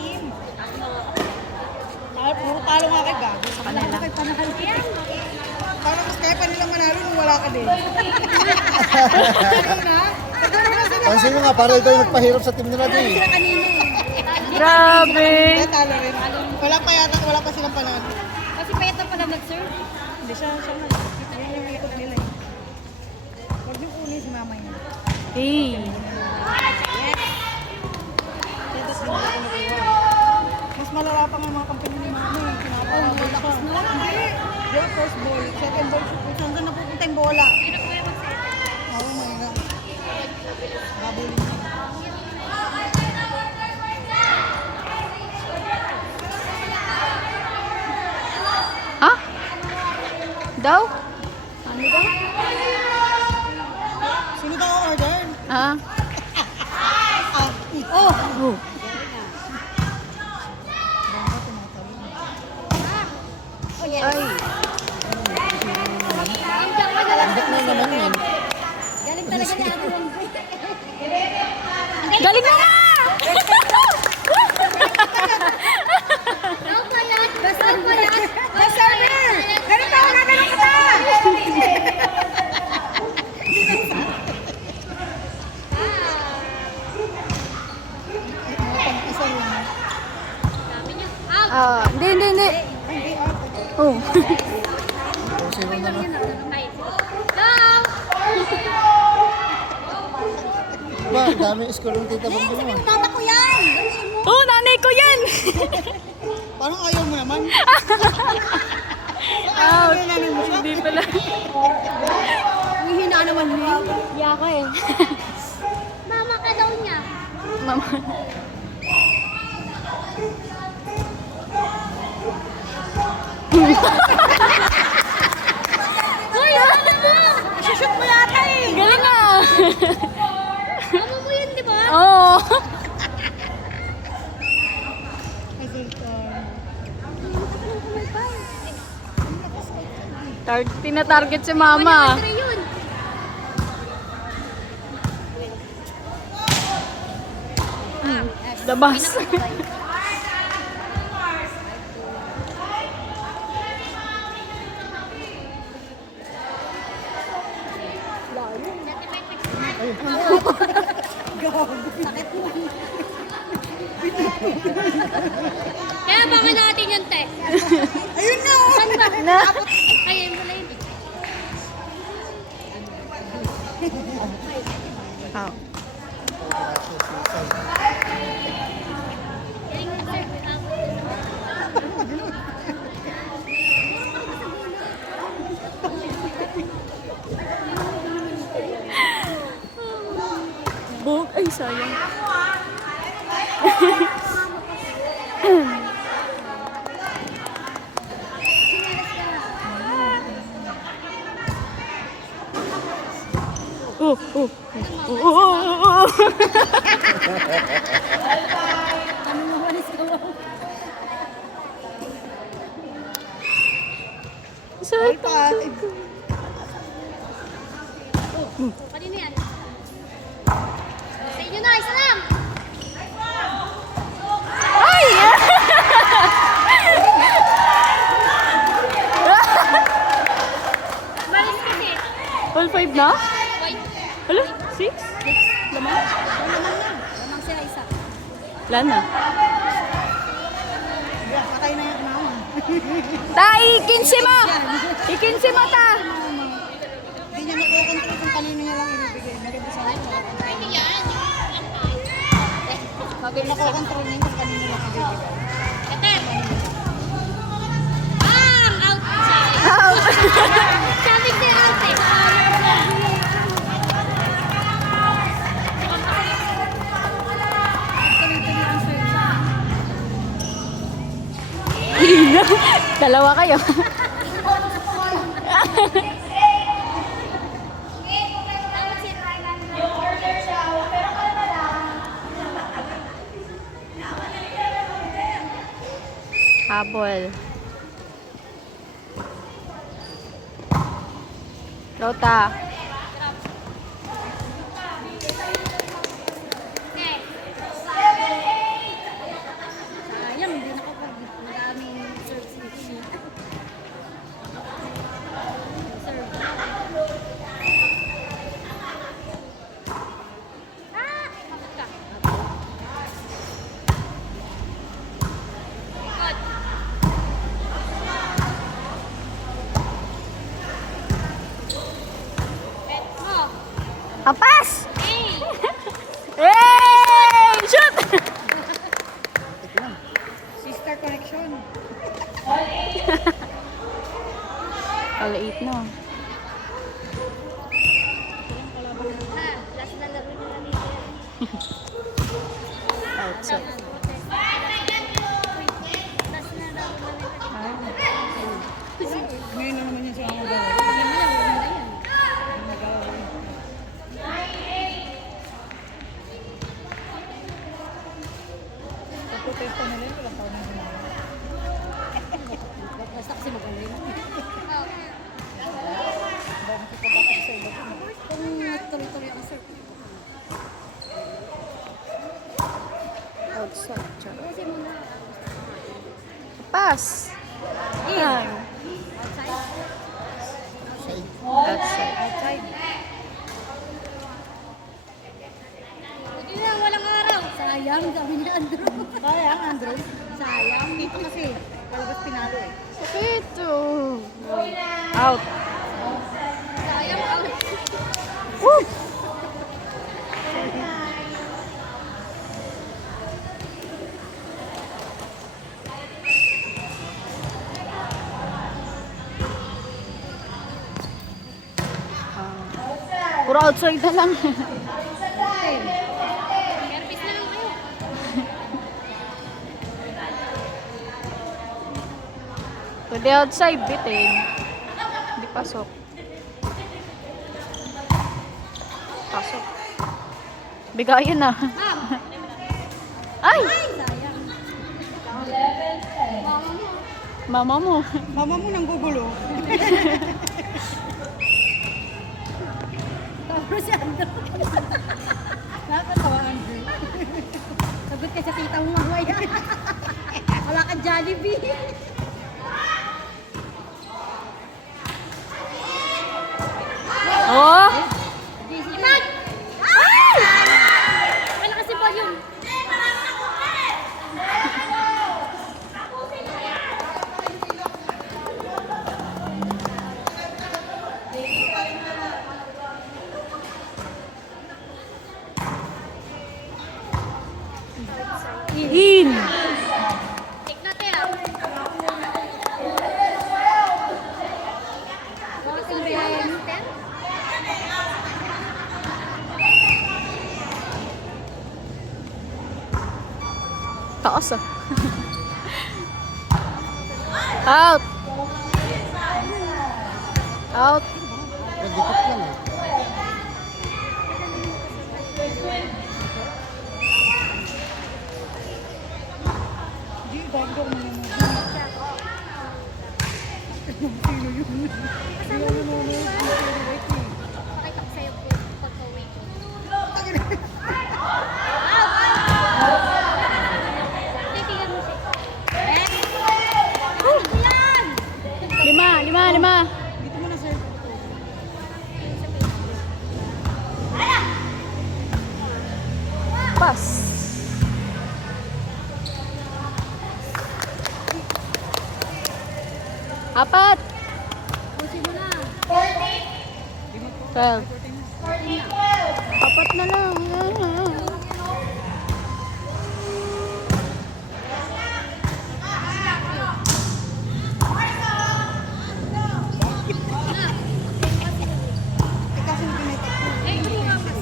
team. Puro talo nga kay Gago sa kanila. Parang mas kaya pa nilang manalo nung wala ka din. Pansin mo nga, para ito yung nagpahirap sa team nila din. Grabe. Talo rin. Wala pa silang panalo. Kasi payat na pala nag-serve. Hindi siya na. Yan yung ikot nila eh. Huwag niyo kunin si mama niya. Hey. Mas malala pa nga mga kampiyon ni mama eh. Pinapawagod siya. Hindi. Yung first ball. Second ball. Saan na pupunta yung bola? Oo, mahina. Habulin siya. Ha? Daw? Ano daw? Sino daw ang order? Ah. Oh! Oh. Oh, yes. Ay. Hindi na naman yan. Galing talaga ni Ate Wong. Galing na nga! No, palat. Basta palat. Yes, server! Ganito ako na ganun kita! Sabi niya, out. Ah, hindi. Oh. 4-0 na lang. Ay, go. Ba, dami score ng tita Bambi mo. Tata ko yan! Oh, nanay ko yan! Parang ayaw mo naman. Out. Hindi pala. Ang hina naman mo. Iya ka eh. Mama ka daw niya. Mama. Hoy, ano mo? Shoot mo yata eh! Galing ah! Mama mo yun, di ba? Oo. Tina-target si mama. Try yun. Labas. Kaya baka natin yun, te. Ayun na oh! Saan ba? Na. Ayun mo lang yun. Oh. Galing ng serve. Bog. Ay, sayang. Oh. Ano mo walis ka mo? Sorry. Kanino yan? Sa inyo na, isa lang! Ay! Malis kasi. All 5 na? Wait. Hello? 6? Laman? Lamang sila isa. Wala na. Patay na yung mama. Ikinsi mo! Ikinsi mo ta! Hindi niya makukontrol kung kanino niya lang ibibigay. Maganda sa akin. Pwede yan. Hindi makukontrol niya kung kanino lang ibibigay. Ate! Out! Out! Sabi ko out eh. Dalawa kayo. Habol. Rota. Okay. Apas! Hey! Hey! Shoot! Sister connection. Kaliit no. Ha, last na laro nila dito. Outside. Last na laro nila dito. Ngayon na naman yun sa mga bawal. Protesta nila yun, walang taon na ginawa. Basta kasi magaling. Dahil nakipagkakit sa iba. Kung tuloy-tuloy ang sir. Outside. Apas! Yan. Outside. Outside. Buti na, walang araw. Sayang, sabi ni Andrew. Sayang, Andrew. Sayang. Dito kasi, palabas pinalo eh. Ito. Out. Sayang, out. Woo! Puro outside na lang. Therapist na lang kayo. Pwede outside, bitin. Hindi pasok. Pasok. Bigayan na. Ay! Mama mo. Mama mo nang gugulo. Tapos si Andrew. Nakakatawa, Andrew. Sagot ka sa tita mo mamaya. Wala kang Jollibee. Oh! Iman! Ay! Wala kasi volume. In! Take natin ah. Bakit yung behind 10? Taas ah. Out! Out! Nagdikit lang eh. Hindi, dahil ko naman yun. Pakita ko sa'yo po pagka-uwi ko. Titigan mo siya. Yan! 5. Dito mo na, sir. Pas. Apat. Pusin mo na. 12. Apat na lang. Eh, kasi pinitik ko. Eh, hindi nga kasi.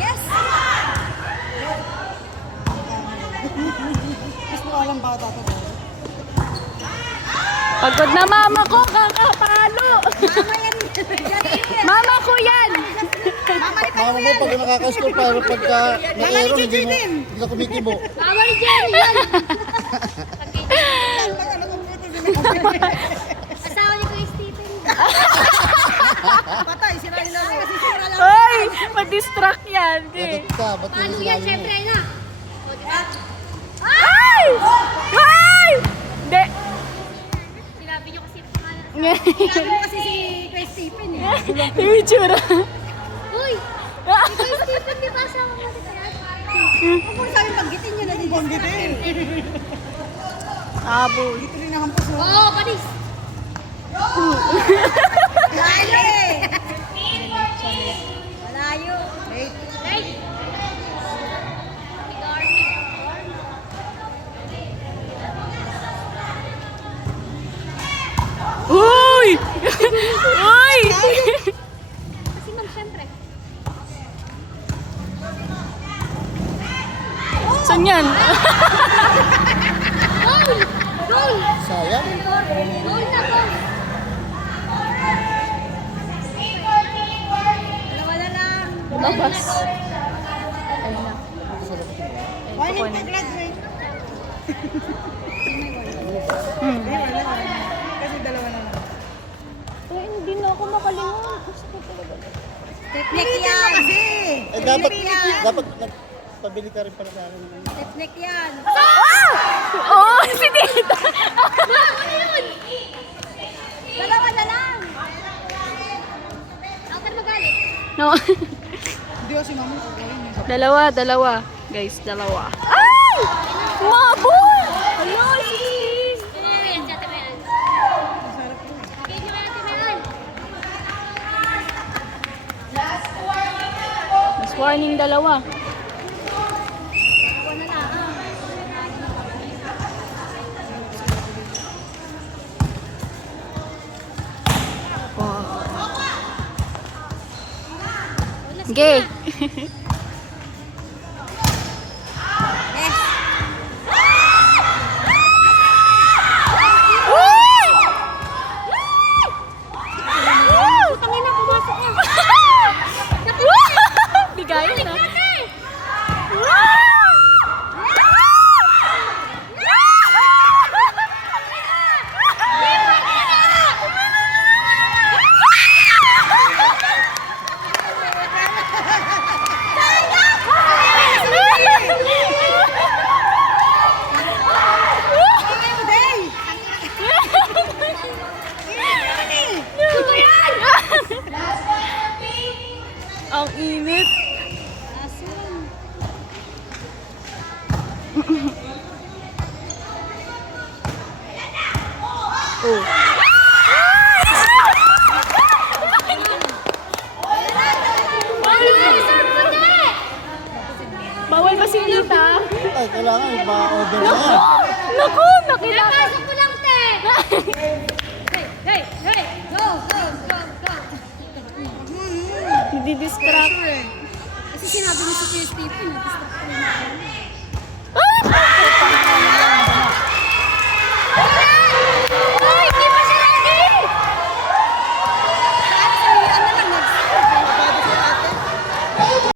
Yes! Mas mo alam bata to. Pagod na mama ko, kakapalo. Mama ko yan. Mama mo pag nakaka-score pero pagka na-error hindi ka kumikibo. Mama ni Jerry yan! Ano kung puto din Asawa ni Kuya Stephen. Patay, sira yung laro. Kasi sira lang. Ay, ma-distract yan. Lagot ka, ba't Paano yung yan? sinabi mo? Siyempre na. O, diba? Ay! Ay! Hindi. Sinabi niyo kasi yung pangalan. Sinabi mo kasi si Kuya Stephen eh. Yung itsura. Uy! Si Kuya Stephen, di ba asawa mo dito yan? Huwag mo sabi paggitin nyo na din. Paggitin. Abol. Dito rin nakampas mo. Oo, panis! Dali! tayo. Eight. Uy! Uy! Kasi ma'am, syempre. Saan yan? Goal! Goal! Sayang. Goal na, goal! Dalawa na lang. Labas. Ayun na. One in the graduate. Hmm. Kasi dalawa na lang. Eh, hindi na ako makalingon. Gusto talaga. Technique Pilitin mo yan. kasi. Eh, dapat, Pilitin. dapat nagpabili ka rin pala sa akin. Technique yan. Oo, si Tita. Dalawa na lang. Ako na magalit. No. Hindi ko si mama ko. Dalawa. Guys, dalawa. Ay! Mabul! Hello, sis! Yan, sa tabi yan. Okay, di ba natin yan? Mas warning dalawa. Ako na lang. Okay. Yes. Tangin na, pumasok na. Bigayan na. Ang init. Asun. Oh. Bawal ba si Lita? Ay, kailangan iba-order na yan. Naku, nakilala. Napasok ko lang, te. Hey, go, go, go, go. Nadidistract. Kasi sinabi mo sa first people, nag-distract ko rin ako.